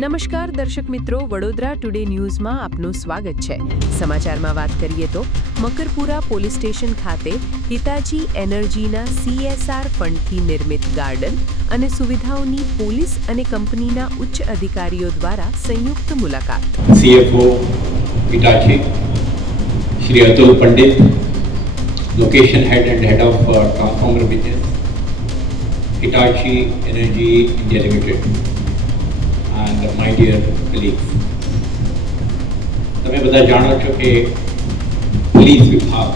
નમસ્કાર દર્શક મિત્રો, વડોદરા ટુડે ન્યૂઝમાં આપનું સ્વાગત છે. સમાચારમાં વાત કરીએ તો મકરપુરા પોલીસ સ્ટેશન ખાતે હિતાચી એનર્જીના CSR ફંડથી નિર્મિત ગાર્ડન અને સુવિધાઓની પોલીસ અને કંપનીના ઉચ્ચ અધિકારીઓ દ્વારા સંયુક્ત મુલાકાત. CFO Hitachi, Shri Atul Pandit, Location Head and Head of Transformer Business, Hitachi Energy India Limited, and my dear colleagues. તમે બધા જાણો છો કે પોલીસ વિભાગ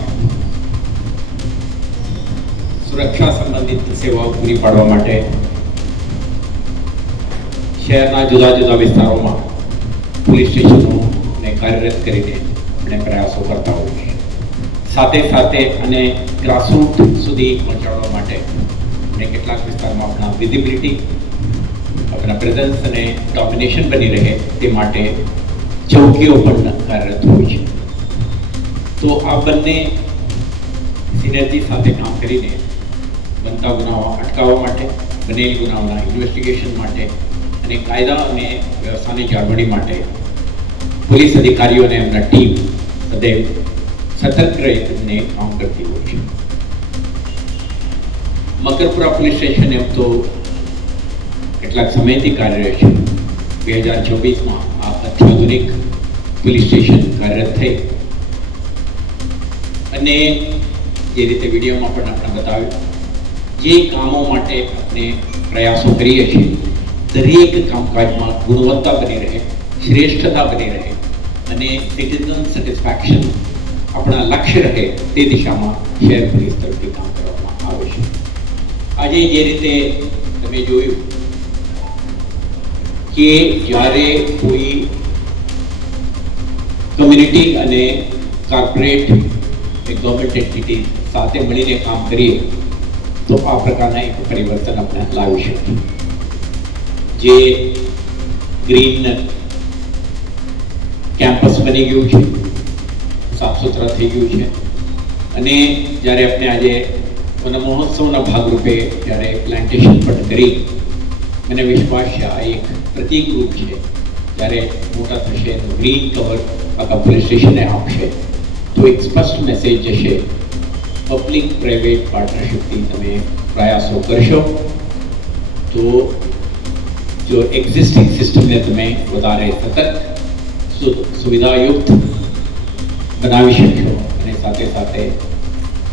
સુરક્ષા સંબંધિત સેવાઓ પૂરી પાડવા માટે શહેરના જુદા જુદા વિસ્તારોમાં પોલીસ સ્ટેશનોને કાર્યરત કરીને આપણે પ્રયાસો કરતા હોઈએ છીએ. સાથે સાથે અને ગ્રાસરૂટ સુધી પહોંચાડવા માટે આપણે કેટલાક વિસ્તારમાં આપણા વિઝિબિલિટી, આપણા પ્રેઝન્સ અને ડોમિનેશન બની રહે તે માટે ચૌકીઓ પણ કાર્યરત હોય છે. તો આ બંને સિનર્જી સાથે કામ કરીને બનતા ગુનાઓ અટકાવવા માટે, બનેલ ગુનાઓના ઇન્વેસ્ટિગેશન માટે અને કાયદા અને વ્યવસ્થાની જાળવણી માટે પોલીસ અધિકારીઓ અને એમના ટીમ સદૈવ સતર્ક રહીને કામ કરતી હોય છે. મકરપુરા પોલીસ સ્ટેશન એમ તો કેટલાક સમયથી કાર્યરત છે. 2026માં આ અત્યાધુનિક પોલીસ સ્ટેશન કાર્યરત થઈ અને જે રીતે વિડીયોમાં પણ આપણે બતાવ્યું, જે કામો માટે આપણે પ્રયાસો કરીએ છીએ દરેક કામકાજમાં ગુણવત્તા બની રહે, શ્રેષ્ઠતા બની રહે અને સિટીઝન સેટિસ્ફેક્શન આપણા લક્ષ્ય રહે તે દિશામાં શહેર પોલીસ તરફથી કામ કરવામાં આવે છે. આજે જે રીતે તમે જોયું કે જ્યારે કોઈ કમ્યુનિટી અને કોર્પોરેટ ગવર્મેન્ટ એન્ટિટી સાથે મળીને કામ કરીએ તો આ પ્રકારના એક પરિવર્તન આપણે લાવી શકીએ. જે ગ્રીન કેમ્પસ બની ગયું છે, સાફ સુથરા થઈ ગયું છે અને જ્યારે આપણે આજે વન મહોત્સવના ભાગરૂપે જ્યારે પ્લાન્ટેશન પણ કરી, મને વિશ્વાસ છે આ એક પ્રતિકરૂપ છે. જ્યારે મોટા થશે તો ગ્રીન કવર આખા પોલીસ સ્ટેશને આપશે તો એક સ્પષ્ટ મેસેજ જશે. પબ્લિક પ્રાઇવેટ પાર્ટનરશિપથી તમે પ્રયાસો કરશો તો જો એક્ઝિસ્ટિંગ સિસ્ટમને તમે વધારે સતત સુવિધાયુક્ત બનાવી શકશો અને સાથે સાથે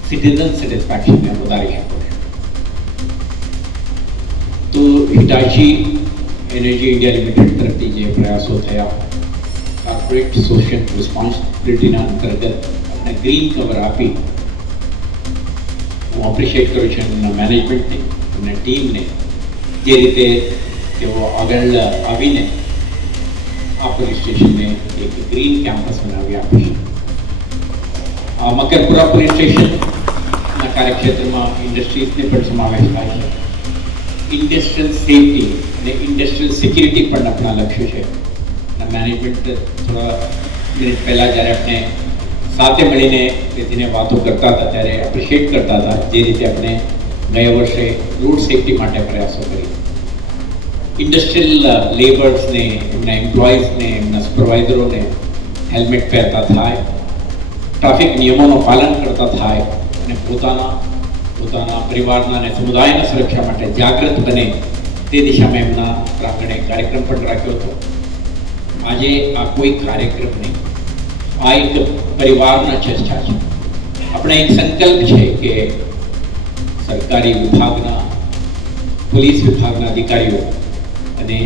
સિટીઝન સેટિસ્ફેક્શનને વધારી શકો છો. તો હિટાચી એનર્જી ઇન્ડિયા લિમિટેડ તરફથી જે પ્રયાસો થયા, કોર્પોરેટ સોશિયલ રિસ્પોન્સિબિલિટીના અંતર્ગત આપણે ગ્રીન કવર આપી, હું એપ્રિશિએટ કરું છું એમના મેનેજમેન્ટને, એમના ટીમને, જે રીતે તેઓ આગળ આવીને આ પોલીસ સ્ટેશનને એક ગ્રીન કેમ્પસ બનાવી આપી છે. આ મકરપુરા પોલીસ સ્ટેશનના કાર્યક્ષેત્રમાં ઇન્ડસ્ટ્રીઝને પણ સમાવેશ થાય છે. ઇન્ડસ્ટ્રીયલ સેફટી અને ઇન્ડસ્ટ્રીયલ સિક્યુરિટી પણ આપણા લક્ષ્ય છે. મેનેજમેન્ટ થોડા મિનિટ પહેલાં જ્યારે આપણે સાથે મળીને બેસીને વાતો કરતા હતા ત્યારે એપ્રિશિએટ કરતા હતા જે રીતે આપણે ગયા વર્ષે રોડ સેફટી માટે પ્રયાસો કરી. ઇન્ડસ્ટ્રીયલ લેબર્સને, એમના એમ્પ્લોઈઝને, એમના સુપરવાઇઝરોને હેલ્મેટ પહેરતા થાય, ટ્રાફિક નિયમોનું પાલન કરતા થાય અને પોતાના પરિવારના અને સમુદાયના સુરક્ષા માટે જાગૃત બને તે દિશામાં એમના પ્રાંગણે કાર્યક્રમ પણ રાખ્યો હતો. આજે આ કોઈ કાર્યક્રમ નહીં, આ એક પરિવારના ચર્ચા છે. આપણે એક સંકલ્પ છે કે સરકારી વિભાગના, પોલીસ વિભાગના અધિકારીઓ અને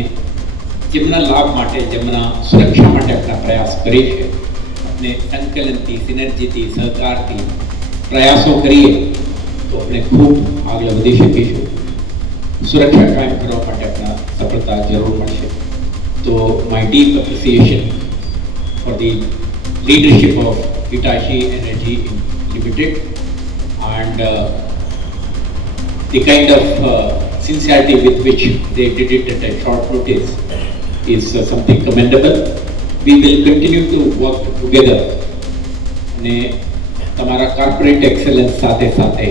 જેમના લાભ માટે, જેમના સુરક્ષા માટે આપણા પ્રયાસ કરીએ છીએ, આપણે સંકલનથી, સિનર્જીથી, સહકારથી પ્રયાસો કરીએ તો આપણે ખૂબ આગળ વધી શકીશું. સુરક્ષા કાયમ કરવા માટે આપણા સફળતા જરૂર મળશે. So my deep appreciation for the leadership of Hitachi Energy Limited and the kind of sincerity with which they did it at a short notice is something commendable. We will continue to work together. અને તમારા corporate excellence સાથે સાથે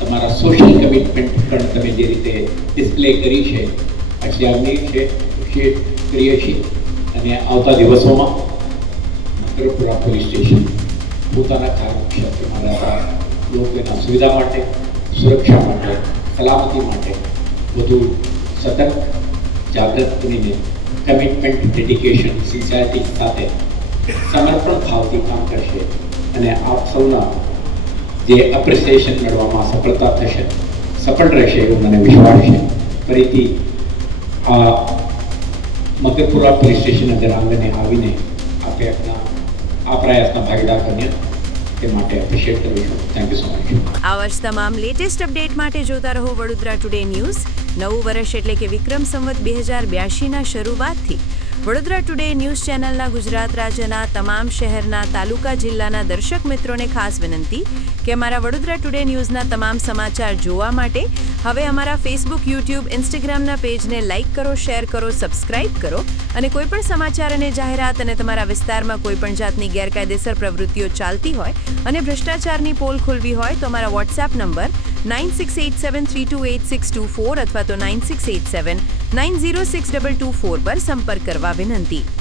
તમારા social commitment પણ તમે જે રીતે display કરી છે, actually I need to appreciate કરીએ છીએ અને આવતા દિવસોમાં મકરપુરા પોલીસ સ્ટેશન પોતાના કાર્યક્ષેત્રમાં રહેતા લોકોના સુવિધા માટે, સુરક્ષા માટે, સલામતી માટે વધુ સતર્ક, જાગૃત બનીને કમિટમેન્ટ, ડેડિકેશન, સિન્સિયરિટી સાથે સમર્પણ ભાવથી કામ કરશે અને આપ સૌના જે એપ્રિસિએશન મેળવવામાં સફળતા થશે, સફળ રહેશે એવો મને વિશ્વાસ છે. ફરીથી આ મકરપુરા પોલીસ સ્ટેશન અંદર આંગણે આવીને આ પ્રયાસના ભાગીદાર બન્યા તે માટે એપ્રિશિએટ કરું છું. Thank you so much. આ વર્ષ તમામ લેટેસ્ટ અપડેટ માટે જોતા રહો વડોદરા ટુડે ન્યૂઝ. નવું વર્ષ એટલે કે વિક્રમ સંવત 2082ના શરૂઆતથી વડોદરા ટુડે ન્યૂઝ ચેનલના ગુજરાત રાજ્યના તમામ શહેરના, તાલુકા, જિલ્લાના દર્શક મિત્રોને ખાસ વિનંતી કે અમારા વડોદરા ટુડે ન્યૂઝના તમામ સમાચાર જોવા માટે હવે અમારા ફેસબુક, યુટ્યુબ, ઇન્સ્ટાગ્રામના પેજને લાઇક કરો, શેર કરો, સબસ્ક્રાઇબ કરો અને કોઈપણ સમાચાર અને જાહેરાત અને તમારા વિસ્તારમાં કોઈપણ જાતની ગેરકાયદેસર પ્રવૃત્તિઓ ચાલતી હોય અને ભ્રષ્ટાચારની પોલ ખોલવી હોય તો અમારા વોટ્સએપ નંબર 9687328624 અથવા તો 9687906224 પર સંપર્ક કરવા વિનંતી.